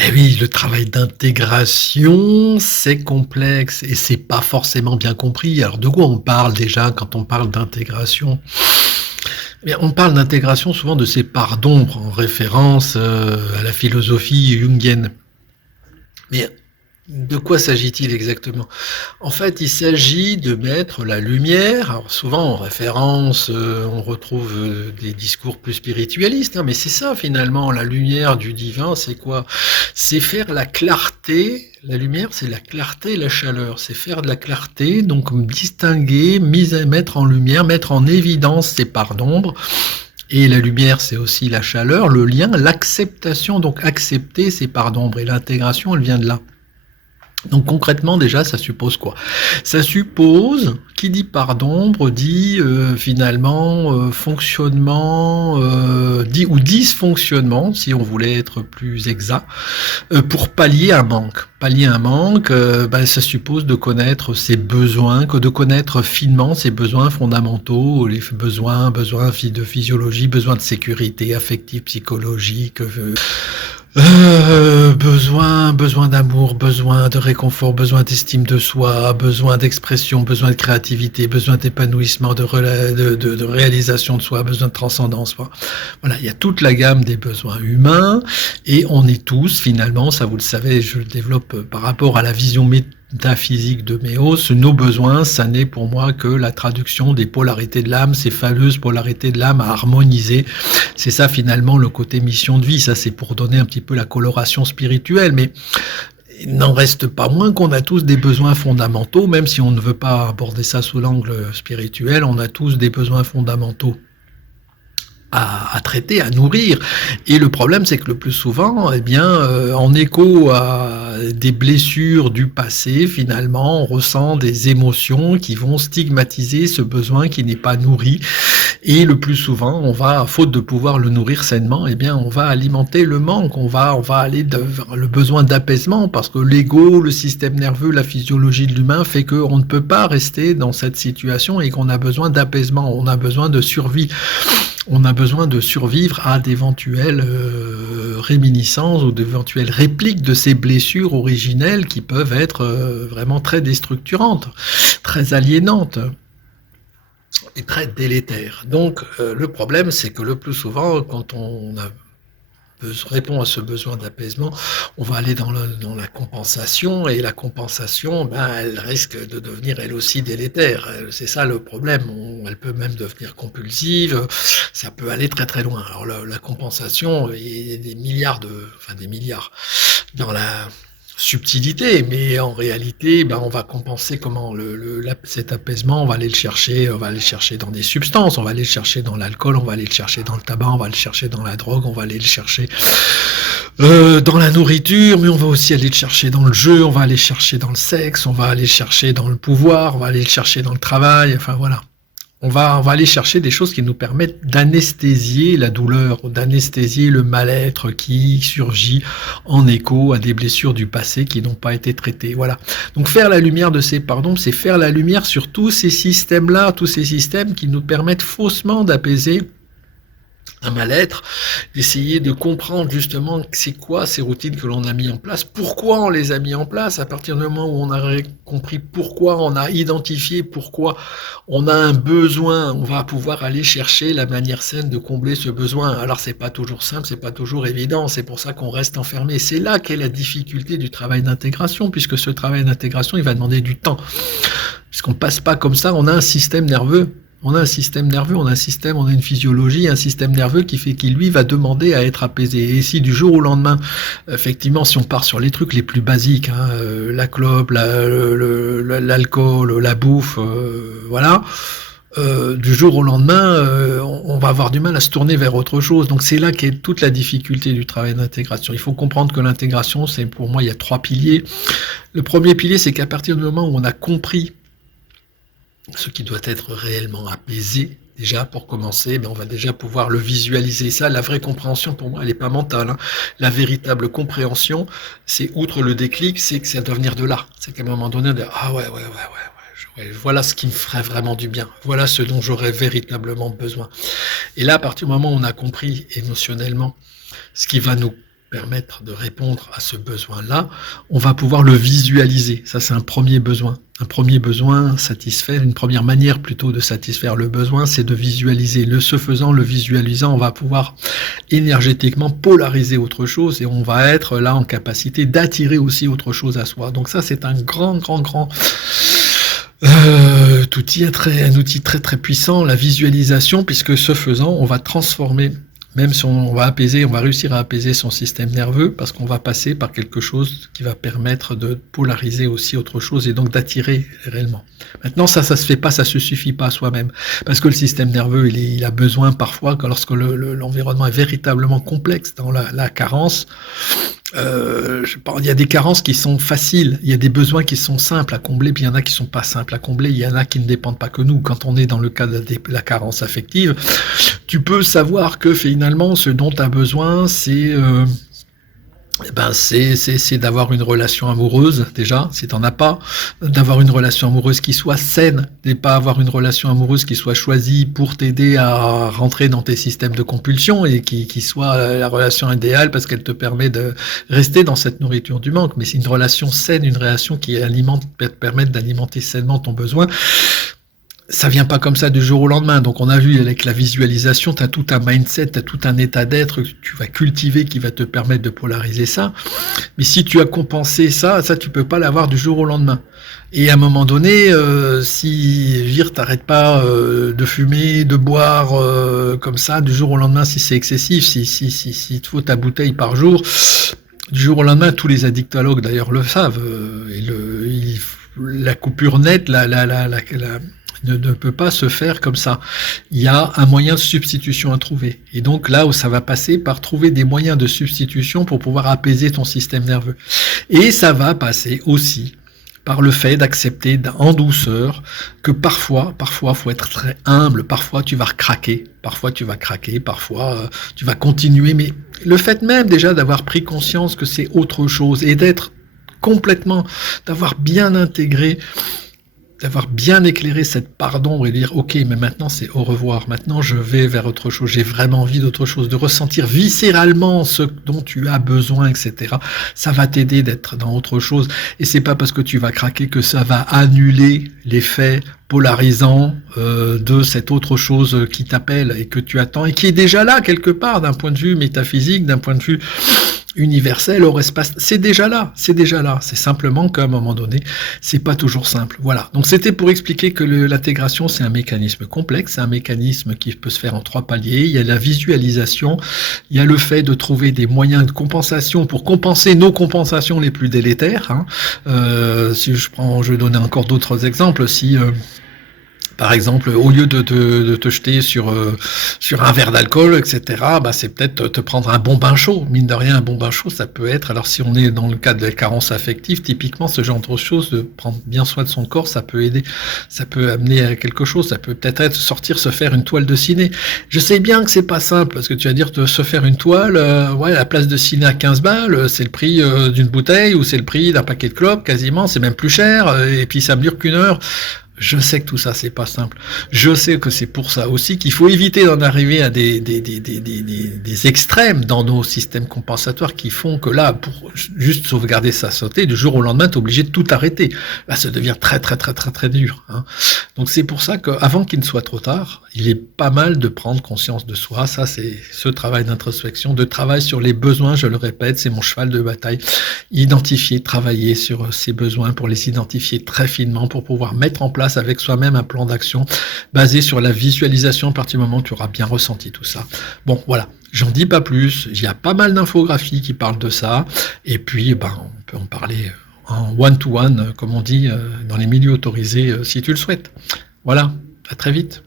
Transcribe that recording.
Eh oui, le travail d'intégration, c'est complexe et c'est pas forcément bien compris. Alors de quoi on parle déjà quand on parle d'intégration? Eh bien, on parle d'intégration souvent de ces parts d'ombre en référence, à la philosophie jungienne. Mais de quoi s'agit-il exactement? En fait, il s'agit de mettre la lumière, alors souvent en référence, on retrouve, des discours plus spiritualistes, hein, mais c'est ça finalement la lumière du divin, c'est quoi? C'est faire la clarté, la lumière, c'est la clarté et la chaleur. C'est faire de la clarté, donc distinguer, mettre en lumière, mettre en évidence ces parts d'ombre et la lumière, c'est aussi la chaleur, le lien, l'acceptation, donc accepter ces parts d'ombre et l'intégration, elle vient de là. Donc concrètement déjà, ça suppose quoi? Ça suppose, qui dit part d'ombre, dit finalement fonctionnement, dit ou dysfonctionnement, si on voulait être plus exact, pour pallier un manque. Pallier un manque, ça suppose de connaître ses besoins, que de connaître finement ses besoins fondamentaux, les besoins de physiologie, besoins de sécurité affective, psychologique, besoin d'amour, besoin de réconfort, besoin d'estime de soi, besoin d'expression, besoin de créativité, besoin d'épanouissement, de réalisation de soi, besoin de transcendance. Voilà, il y a toute la gamme des besoins humains et on est tous finalement, ça vous le savez, je le développe par rapport à la vision métaphysique de Méos, nos besoins, ça n'est pour moi que la traduction des polarités de l'âme, ces fameuses polarités de l'âme à harmoniser. C'est ça finalement le côté mission de vie, ça c'est pour donner un petit peu la coloration spirituelle, mais il n'en reste pas moins qu'on a tous des besoins fondamentaux, même si on ne veut pas aborder ça sous l'angle spirituel, on a tous des besoins fondamentaux à traiter, à nourrir. Et le problème, c'est que le plus souvent, eh bien, en écho à des blessures du passé, finalement, on ressent des émotions qui vont stigmatiser ce besoin qui n'est pas nourri. Et le plus souvent, on va, faute de pouvoir le nourrir sainement, eh bien, on va alimenter le manque. On va aller vers le besoin d'apaisement parce que l'ego, le système nerveux, la physiologie de l'humain fait qu'on ne peut pas rester dans cette situation et qu'on a besoin d'apaisement. On a besoin de survie. On a besoin de survivre à d'éventuelles réminiscences ou d'éventuelles répliques de ces blessures originelles qui peuvent être vraiment très déstructurantes, très aliénantes et très délétères. Donc le problème, c'est que le plus souvent, quand on répond à ce besoin d'apaisement, on va aller dans la compensation, et la compensation, elle risque de devenir elle aussi délétère. C'est ça le problème. Elle peut même devenir compulsive, ça peut aller très très loin. Alors la compensation, il y a des milliards dans la subtilité, mais en réalité, on va compenser comment cet apaisement, on va aller le chercher dans des substances, on va aller le chercher dans l'alcool, on va aller le chercher dans le tabac, on va le chercher dans la drogue, on va aller le chercher dans la nourriture, mais on va aussi aller le chercher dans le jeu, on va aller le chercher dans le sexe, on va aller le chercher dans le pouvoir, on va aller le chercher dans le travail, enfin voilà. On va aller chercher des choses qui nous permettent d'anesthésier la douleur, d'anesthésier le mal-être qui surgit en écho à des blessures du passé qui n'ont pas été traitées. Voilà. Donc faire la lumière de ces pardons, c'est faire la lumière sur tous ces systèmes-là, tous ces systèmes qui nous permettent faussement d'apaiser un mal-être, d'essayer de comprendre justement c'est quoi ces routines que l'on a mis en place, pourquoi on les a mis en place, à partir du moment où on a compris pourquoi, on a identifié pourquoi on a un besoin, on va pouvoir aller chercher la manière saine de combler ce besoin. Alors c'est pas toujours simple, c'est pas toujours évident, c'est pour ça qu'on reste enfermé. C'est là qu'est la difficulté du travail d'intégration, puisque ce travail d'intégration, il va demander du temps. Puisqu'on passe pas comme ça, on a un système nerveux. On a une physiologie, un système nerveux qui lui va demander à être apaisé. Et si du jour au lendemain, effectivement, si on part sur les trucs les plus basiques, la clope, l'alcool, la bouffe, voilà, du jour au lendemain, on va avoir du mal à se tourner vers autre chose. Donc c'est là qu'est toute la difficulté du travail d'intégration. Il faut comprendre que l'intégration, pour moi, il y a 3 piliers. Le premier pilier, c'est qu'à partir du moment où on a compris ce qui doit être réellement apaisé, déjà pour commencer, on va déjà pouvoir le visualiser. Ça, la vraie compréhension pour moi, elle n'est pas mentale. La véritable compréhension, c'est outre le déclic, c'est que ça doit venir de là. C'est qu'à un moment donné, on dit ah ouais, voilà ce qui me ferait vraiment du bien. Voilà ce dont j'aurais véritablement besoin. Et là, à partir du moment où on a compris émotionnellement ce qui va nous permettre de répondre à ce besoin-là, on va pouvoir le visualiser. Ça, c'est un premier besoin. Un premier besoin satisfait, une première manière plutôt de satisfaire le besoin, c'est de visualiser. Ce faisant, le visualisant, on va pouvoir énergétiquement polariser autre chose et on va être là en capacité d'attirer aussi autre chose à soi. Donc ça, c'est un grand un outil très très puissant, la visualisation, puisque ce faisant, on va transformer, même si on va réussir à apaiser son système nerveux, parce qu'on va passer par quelque chose qui va permettre de polariser aussi autre chose et donc d'attirer réellement. Maintenant, ça se fait pas, ça se suffit pas à soi-même, parce que le système nerveux, il a besoin parfois, lorsque l'environnement est véritablement complexe dans la carence. Il y a des carences qui sont faciles, il y a des besoins qui sont simples à combler, puis il y en a qui sont pas simples à combler, il y en a qui ne dépendent pas que nous. Quand on est dans le cas de la carence affective, tu peux savoir que finalement ce dont tu as besoin, c'est d'avoir une relation amoureuse, déjà, si t'en as pas, d'avoir une relation amoureuse qui soit saine, et pas avoir une relation amoureuse qui soit choisie pour t'aider à rentrer dans tes systèmes de compulsion et qui soit la relation idéale parce qu'elle te permet de rester dans cette nourriture du manque. Mais c'est une relation saine, une relation qui peut te permettre d'alimenter sainement ton besoin. Ça vient pas comme ça du jour au lendemain. Donc on a vu avec la visualisation, tu as tout un mindset, tu as tout un état d'être que tu vas cultiver qui va te permettre de polariser ça. Mais si tu as compensé ça tu peux pas l'avoir du jour au lendemain. Et à un moment donné, si t'arrêtes pas de fumer, de boire comme ça du jour au lendemain, si c'est excessif, si te faut ta bouteille par jour, du jour au lendemain, tous les addictologues d'ailleurs le savent. La coupure nette, ne peut pas se faire comme ça. Il y a un moyen de substitution à trouver. Et donc là où ça va passer par trouver des moyens de substitution pour pouvoir apaiser ton système nerveux. Et ça va passer aussi par le fait d'accepter en douceur que parfois faut être très humble, parfois tu vas craquer, parfois tu vas continuer, mais le fait même déjà d'avoir pris conscience que c'est autre chose et d'avoir bien intégré, d'avoir bien éclairé cette part d'ombre et de dire ok, mais maintenant c'est au revoir, maintenant je vais vers autre chose, j'ai vraiment envie d'autre chose, de ressentir viscéralement ce dont tu as besoin, etc. Ça va t'aider d'être dans autre chose et c'est pas parce que tu vas craquer que ça va annuler l'effet polarisant de cette autre chose qui t'appelle et que tu attends et qui est déjà là quelque part d'un point de vue métaphysique, d'un point de vue universel, hors espace, c'est déjà là. C'est simplement qu'à un moment donné, c'est pas toujours simple. Voilà. Donc c'était pour expliquer que l'intégration, c'est un mécanisme complexe, c'est un mécanisme qui peut se faire en 3 paliers. Il y a la visualisation, il y a le fait de trouver des moyens de compensation pour compenser nos compensations les plus délétères. Si je vais donner encore d'autres exemples, par exemple, au lieu de te jeter sur un verre d'alcool, etc., c'est peut-être te prendre un bon bain chaud. Mine de rien, un bon bain chaud, ça peut être, alors si on est dans le cadre de la carence affective, typiquement, ce genre de choses, de prendre bien soin de son corps, ça peut aider, ça peut amener à quelque chose, ça peut peut-être être se faire une toile de ciné. Je sais bien que c'est pas simple, parce que tu vas dire se faire une toile, la place de ciné à 15 balles, c'est le prix d'une bouteille, ou c'est le prix d'un paquet de clopes, quasiment, c'est même plus cher, et puis ça dure qu'1 heure. Je sais que tout ça, c'est pas simple. Je sais que c'est pour ça aussi qu'il faut éviter d'en arriver à des extrêmes dans nos systèmes compensatoires qui font que là, pour juste sauvegarder sa santé, du jour au lendemain, t'es obligé de tout arrêter. Là, ça devient très, très, très, très, très dur, hein. Donc, c'est pour ça qu'avant qu'il ne soit trop tard, il est pas mal de prendre conscience de soi. Ça, c'est ce travail d'introspection, de travail sur les besoins, je le répète, c'est mon cheval de bataille. Identifier, travailler sur ses besoins pour les identifier très finement, pour pouvoir mettre en place avec soi-même un plan d'action basé sur la visualisation à partir du moment où tu auras bien ressenti tout ça. Bon, voilà, j'en dis pas plus. Il y a pas mal d'infographies qui parlent de ça. Et puis, on peut en parler en one-to-one, comme on dit, dans les milieux autorisés, si tu le souhaites. Voilà, à très vite.